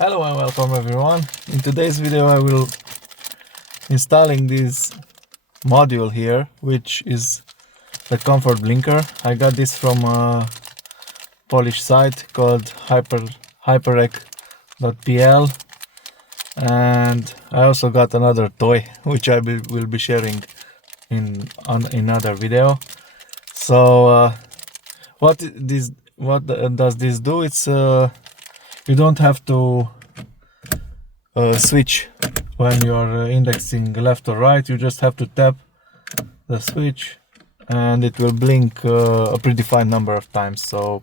Hello and welcome everyone. In today's video I will installing this module here, which is the comfort blinker. I got this from a Polish site called hyperec.pl, and I also got another toy which I will be sharing in another video. So what does this do? It's you don't have to switch when you're indexing left or right. You just have to tap the switch and it will blink a predefined number of times. So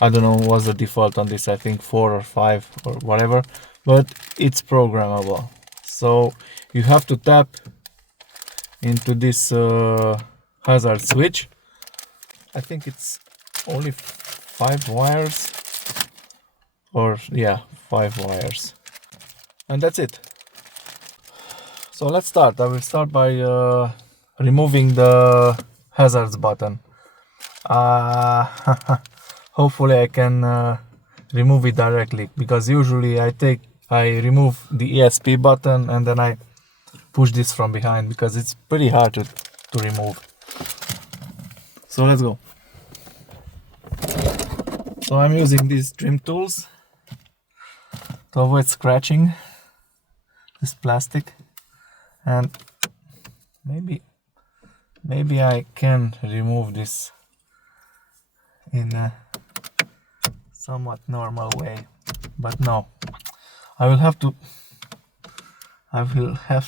I don't know what's the default on this, I think 4 or 5 or whatever, but it's programmable. So you have to tap into this hazard switch. I think it's only 5 wires, or yeah, 5 wires, and that's it. So let's start. I will start by removing the hazards button. Hopefully I can remove it directly, because usually I remove the ESP button and then I push this from behind, because it's pretty hard to remove. So let's go. So I'm using these trim tools to avoid scratching this plastic, and maybe I can remove this in a somewhat normal way, but no, I will have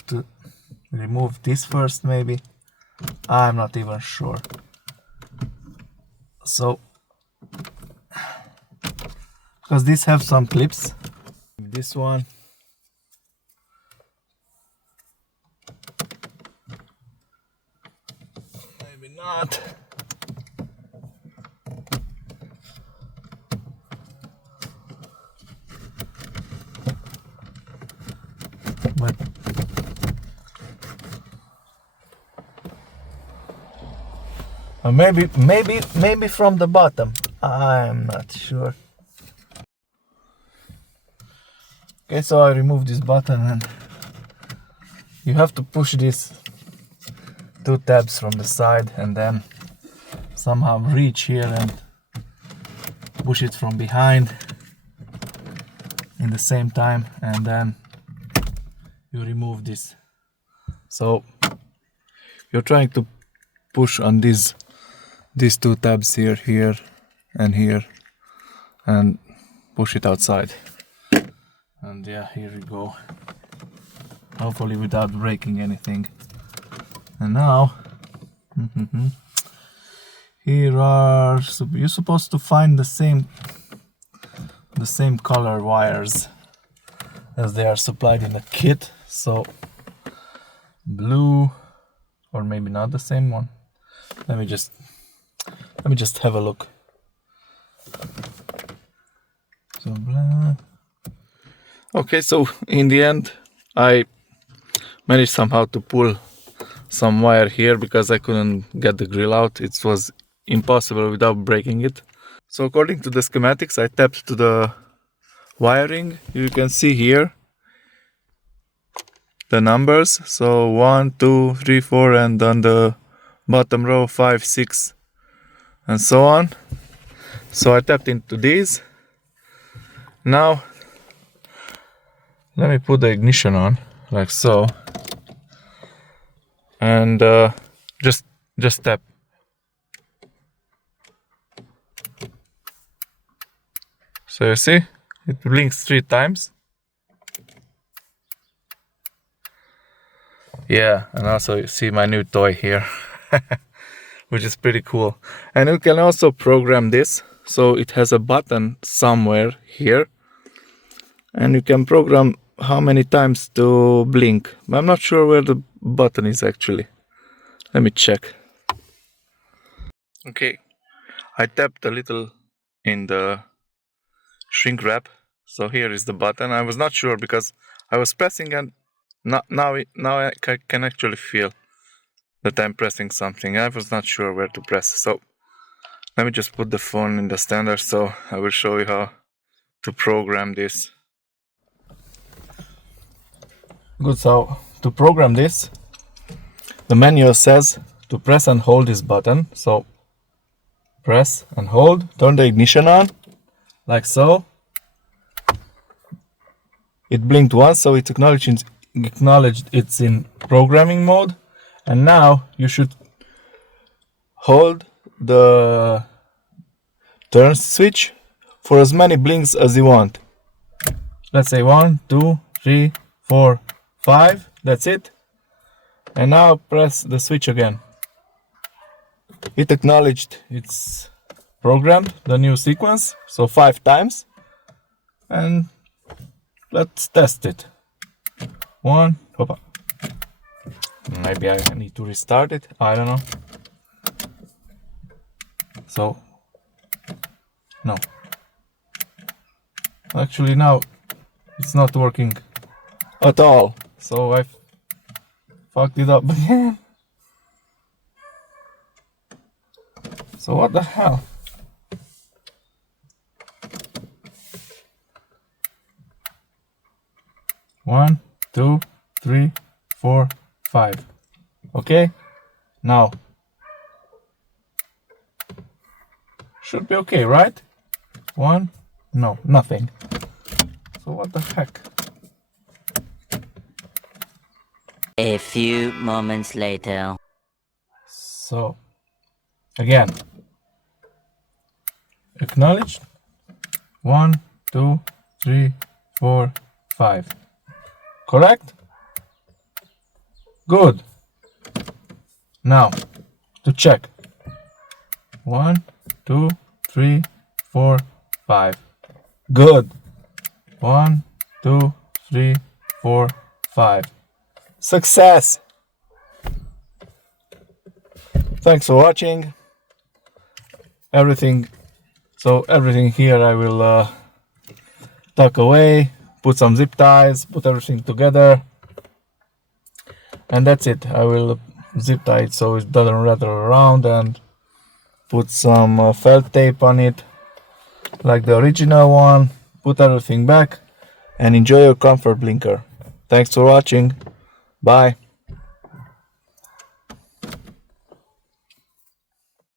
to remove this first, maybe. I'm not even sure. So because these have some clips, this one, maybe not. But maybe from the bottom. I'm not sure. Okay, so I removed this button, and you have to push these 2 tabs from the side and then somehow reach here and push it from behind in the same time, and then you remove this. So you're trying to push on these 2 tabs here and here, and push it outside. And yeah, here we go, hopefully without breaking anything. And now here are, you're supposed to find the same color wires as they are supplied in the kit. So blue, or maybe not the same one. Let me just have a look. So black. Okay, so in the end I managed somehow to pull some wire here, because I couldn't get the grill out. It was impossible without breaking it. So according to the schematics, I tapped to the wiring. You can see here the numbers. So 1, 2, 3, 4, and on the bottom row 5, 6, and so on. So I tapped into these. Now let me put the ignition on, like so, and just tap. So you see, it blinks 3 times. Yeah, and also you see my new toy here, which is pretty cool. And you can also program this, so it has a button somewhere here, and you can program how many times to blink. I'm not sure where the button is actually. Let me check. Okay, I tapped a little in the shrink wrap, so here is the button. I was not sure because I was pressing, and now I can actually feel that I'm pressing something. I was not sure where to press, so let me just put the phone in the standard, so I will show you how to program this. Good, so to program this, the manual says to press and hold this button. So press and hold, turn the ignition on, like so. It blinked once, so it's acknowledged it's in programming mode. And now you should hold the turn switch for as many blinks as you want. Let's say 1, 2, 3, 4, 5. That's it. And now press the switch again. It acknowledged it's programmed the new sequence, so 5 times. And let's test it. 1, opa. Maybe I need to restart it, I don't know. So, no. Actually now it's not working at all. So I fucked it up again. So what the hell? One, 2, 3, 4, 5. Okay, now should be okay, right? 1, no, nothing. So what the heck? A few moments later. So again, acknowledged. 1, 2, 3, 4, 5. Correct? Good. Now to check. 1, 2, 3, 4, 5. Good. 1, 2, 3, 4, 5. Success. Thanks for watching. Everything here I will tuck away, put some zip ties, put everything together, and that's it. I will zip tie it so it doesn't rattle around, and put some felt tape on it like the original one. Put everything back and enjoy your comfort blinker. Thanks for watching. Bye.